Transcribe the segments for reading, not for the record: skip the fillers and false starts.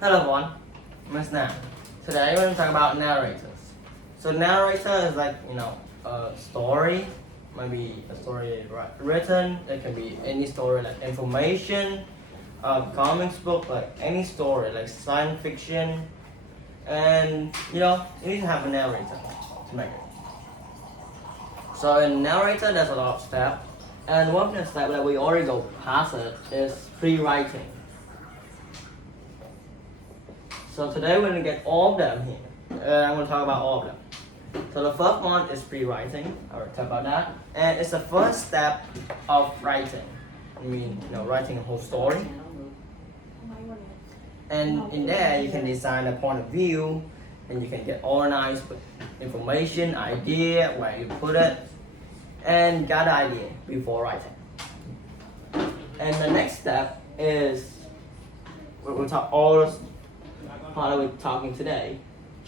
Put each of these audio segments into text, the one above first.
Hello everyone, I'm Snap. Today we're going to talk about narrators. So narrator is like, a story, maybe a story written, it can be any story like information, comics book, like any story like science fiction, and you need to have a narrator to make it. So in narrator there's a lot of steps, and one of the steps that we already go past it is pre-writing. So today we're going to get all of them here. I'm going to talk about all of them. So the first one is pre-writing. I will talk about that. And it's the first step of writing. Writing a whole story. And in there you can design a point of view, and you can get organized with information, idea, where you put it, and gather idea before writing. And the next step is we'll talk all this part we're talking today,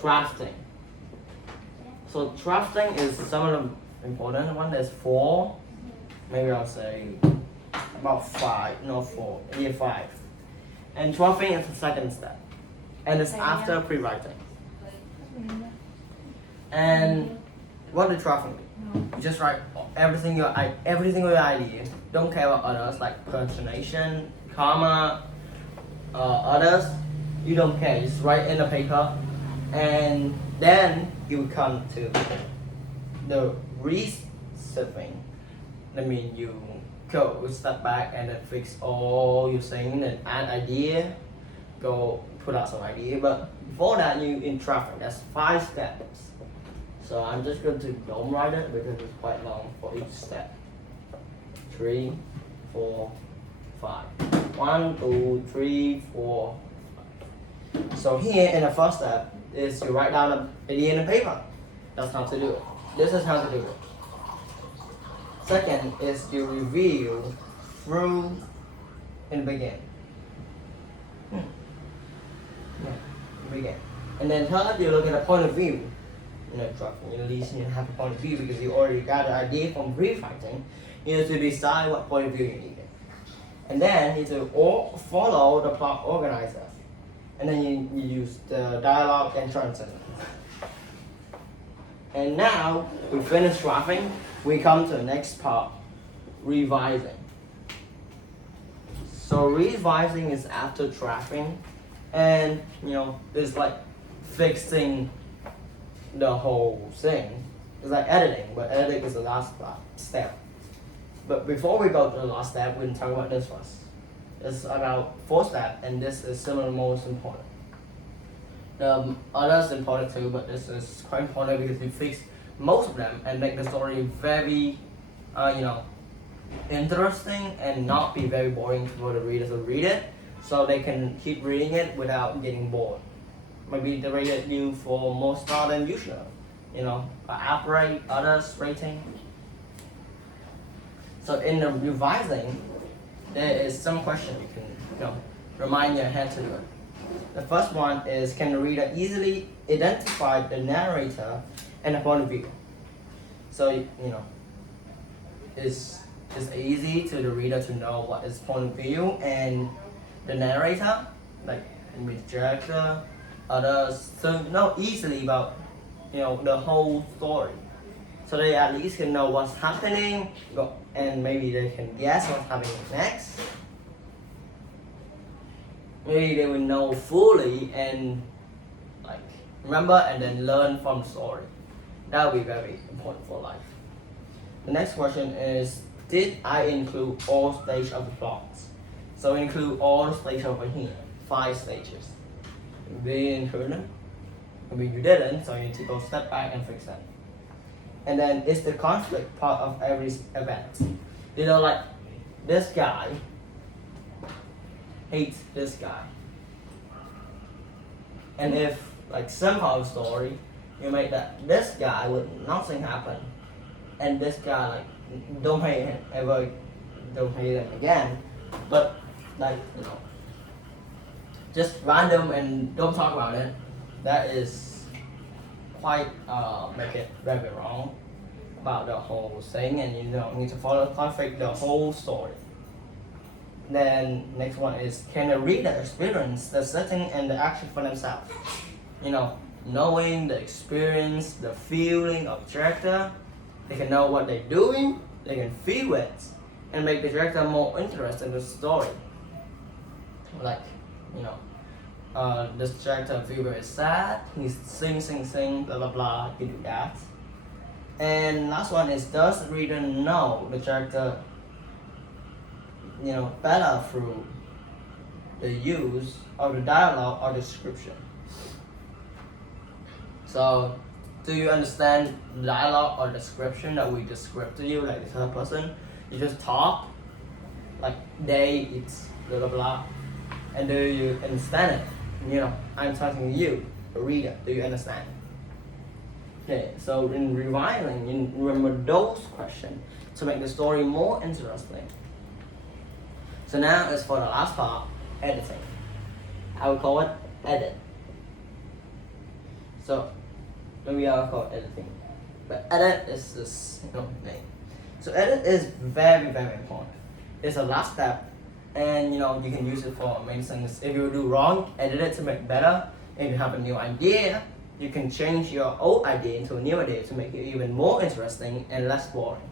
drafting. So drafting is some of the important one. There's 4, maybe I'll say about 5, no 4, year 5. And drafting is the second step, and it's after pre-writing. And what is drafting? You just write everything your idea. Don't care about others like punctuation, comma, others. You don't care, just write in the paper, and then you come to the resurfing. You go step back and then fix all your things and add idea, go put out some idea. But before that, you in traffic. That's 5 steps. So I'm just going to don't write it because it's quite long for each step. 3, 4, 5. 1, 2, 3, 4. So here in the first step is you write down the idea in the paper. That's how to do it. This is how to do it. Second is you review through in the beginning. Begin. And then third, you look at a point of view. At least you have a point of view because you already got an idea from pre-writing. You need to decide what point of view you need. And then you need to follow the plot organizer. And then you use the dialogue and translate. And now we finish drafting. We come to the next part, revising. So revising is after drafting, and it's like fixing the whole thing. It's like editing, but editing is the last step. But before we go to the last step, we're gonna talk about this first. It's about 4 steps, and this is still the most important. The others important too, but this is quite important because you fix most of them and make the story very, interesting and not be very boring for the readers to read it, so they can keep reading it without getting bored. Maybe they rated you for more star than usual, app rate, others rating. So in the revising, there is some question you can remind your head to do it. The first one is, can the reader easily identify the narrator and the point of view? So it's easy to the reader to know what is point of view and the narrator, like the director, others, to know easily about the whole story. So they at least can know what's happening, and maybe they can guess what's happening next. Maybe they will know fully and remember and then learn from the story. That will be very important for life. The next question is, did I include all stages of the plot? So include all the stages over here, 5 stages. Did you include them? Maybe you didn't, so you need to go step back and fix that. And then is the conflict part of every event? This guy hates this guy. And if somehow story you make that this guy would nothing happen, and this guy don't hate him ever, don't hate him again, but just random and don't talk about it, that is quite make it very wrong about the whole thing, and you need to follow conflict the whole story. Then next one is, can the reader experience the setting and the action for themselves? Knowing the experience, the feeling of character, they can know what they're doing, they can feel it, and make the character more interested in the story. Like, this character feel very sad, he's sing, blah blah blah, you do that. And last one is, does the reader know the character better through the use of the dialogue or description? So, do you understand the dialogue or description that we describe to you, like the third person? You just talk, like they, it's blah blah blah. And do you understand it? I'm talking to you, the reader. Do you understand? Okay, so in reviling, you remember those questions to make the story more interesting. So now is for the last part, editing. I would call it edit. So we are called editing, but edit is this name. So edit is very very important. It's the last step, and you can use it for many things. If you do wrong, edit it to make better. If you have a new idea, you can change your old idea into a new idea to make it even more interesting and less boring.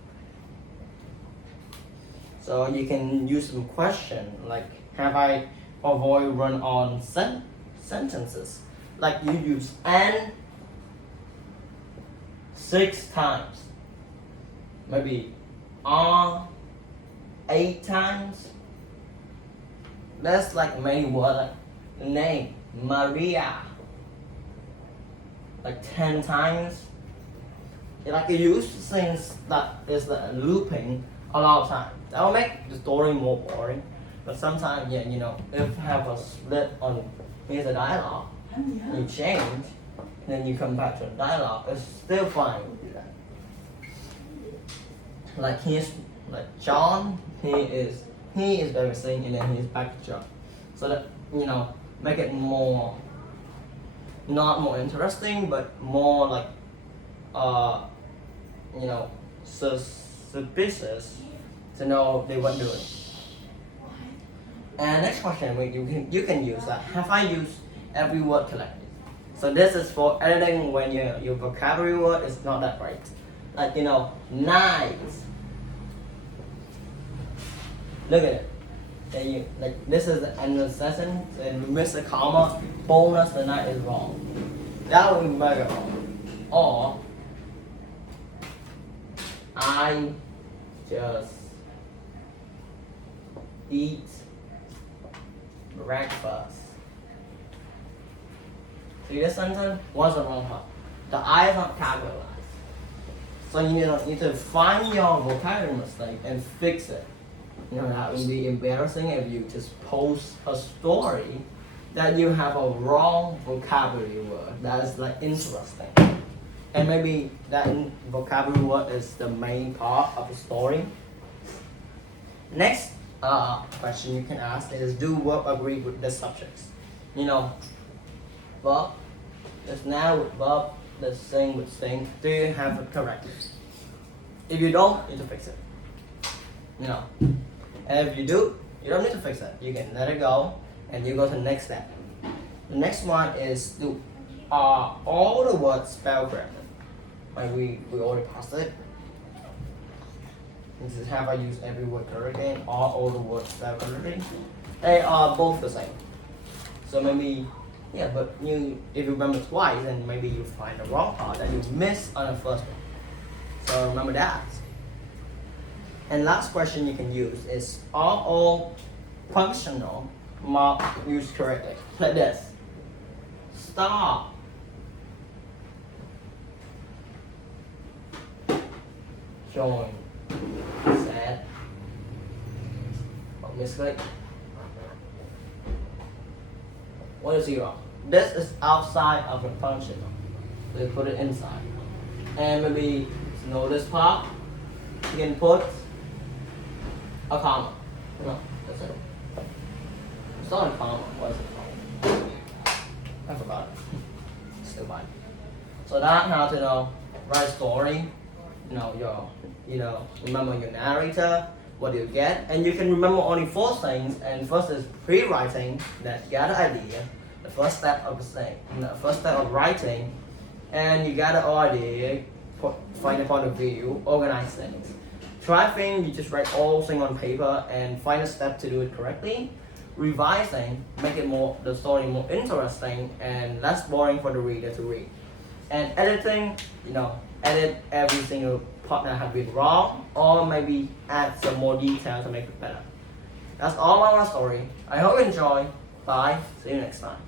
So you can use some question like, have I avoid run-on sentences? Like you use and 6 times, maybe 8 times. That's like main word, like the name Maria, like 10 times. Like you use things that is like looping a lot of time. That will make the story more boring. But sometimes, if you have a split on here's a dialogue, you change, then you come back to the dialogue, it's still fine to do that. Like here's like John, he is very sing, and then he's back to John. So that make it more, not more interesting, but more like suspicious to know they weren't doing. And next question, you can use that. Have I used every word correctly? So this is for editing when your vocabulary word is not that right. Like nice. Look at it. And this is the end of the session. So if you miss a comma, bonus, the night is wrong. That would be mega wrong. Or I just eat breakfast. See this sentence? What's the wrong part? The I is not capitalized. So you need to find your vocabulary mistake and fix it. That would be embarrassing if you just post a story that you have a wrong vocabulary word that is like interesting. And maybe that vocabulary word is the main part of the story. Next question you can ask is, do verb agree with the subjects? Verb is now with verb, the same with thing. Do you have it correctly? If you don't, you need to fix it. And if you do, you don't need to fix it. You can let it go and you go to the next step. The next one is, do all the words spelled correctly? Like we already passed it. This is, have I used every word correctly? Are all the words spelled correctly? They are both the same. So maybe, but if you remember twice, then maybe you find the wrong part that you missed on the first one. So remember that. And last question you can use is, are all functional marks used correctly? Like this. Stop. Join. Sad. Misclick. What is zero? This is outside of the functional. So you put it inside. And maybe notice part. You can put a comma. No, that's it. It's not a comma. What is it called? I forgot it. Still fine. So that's how to write a story. Remember your narrator, what you get, and you can remember only 4 things. And first is pre-writing, that you got the idea, the first step of the thing, the first step of writing, and you got the idea, find a point of view, organize things. Drafting, you just write all things on paper and find a step to do it correctly. Revising, make it the story more interesting and less boring for the reader to read. And editing, edit every single part that has been wrong, or maybe add some more detail to make it better. That's all about my story. I hope you enjoy. Bye. See you next time.